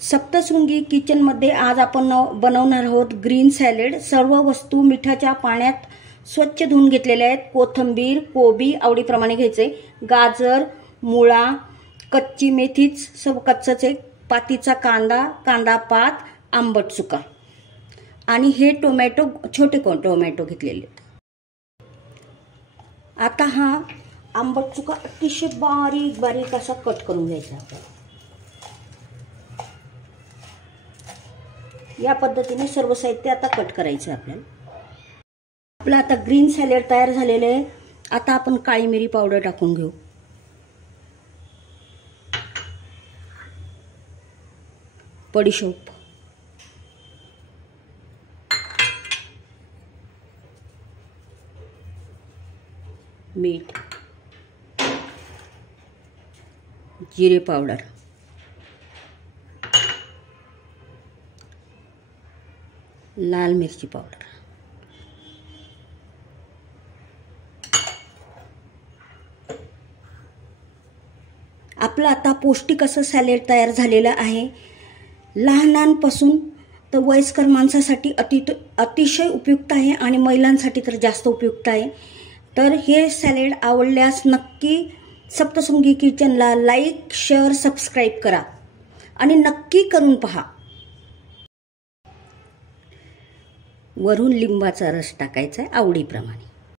सप्तशृंगी किचनमध्ये आज आपण बनवणार आहोत ग्रीन सॅलेड। सर्व वस्तू मिठाच्या पाण्यात स्वच्छ धुवून घेतलेल्या आहेत। कोथिंबीर, कोबी आवडीप्रमाणे घ्यायचे, गाजर, मुळा, कच्ची मेथीच सब कच्चच आहे, पातीचा कांदा, कांदा पात, आंबट चुका आणि हे टोमॅटो छोटे टोमॅटो घेतलेले। आता हा आंबट चुका अतिशय बारीक बारीक असा कट करून घ्यायचा आपल्याला। या पद्धतीने सर्व साहित्य आता कट करायचं आपल्याला। आपला आता ग्रीन सॅलेड तयार झालेले आहे। आता आपण काळी मिरी पावडर टाकून घेऊ। बडीशोप, मीठ, जिरे पावडर, लाल मिरची पावडर, आपलं आता पौष्टिक असं सॅलेड तयार झालेलं आहे। लहानांपासून तर वयस्कर माणसासाठी अतिशय उपयुक्त आहे आणि महिलांसाठी तर जास्त उपयुक्त आहे। तर हे सॅलेड आवडल्यास नक्की सप्तशृंगी किचनला लाईक, शेअर, सबस्क्राईब करा आणि नक्की करून पहा। वरून लिंबाचा रस टाकायचा आहे आवडीप्रमाणे।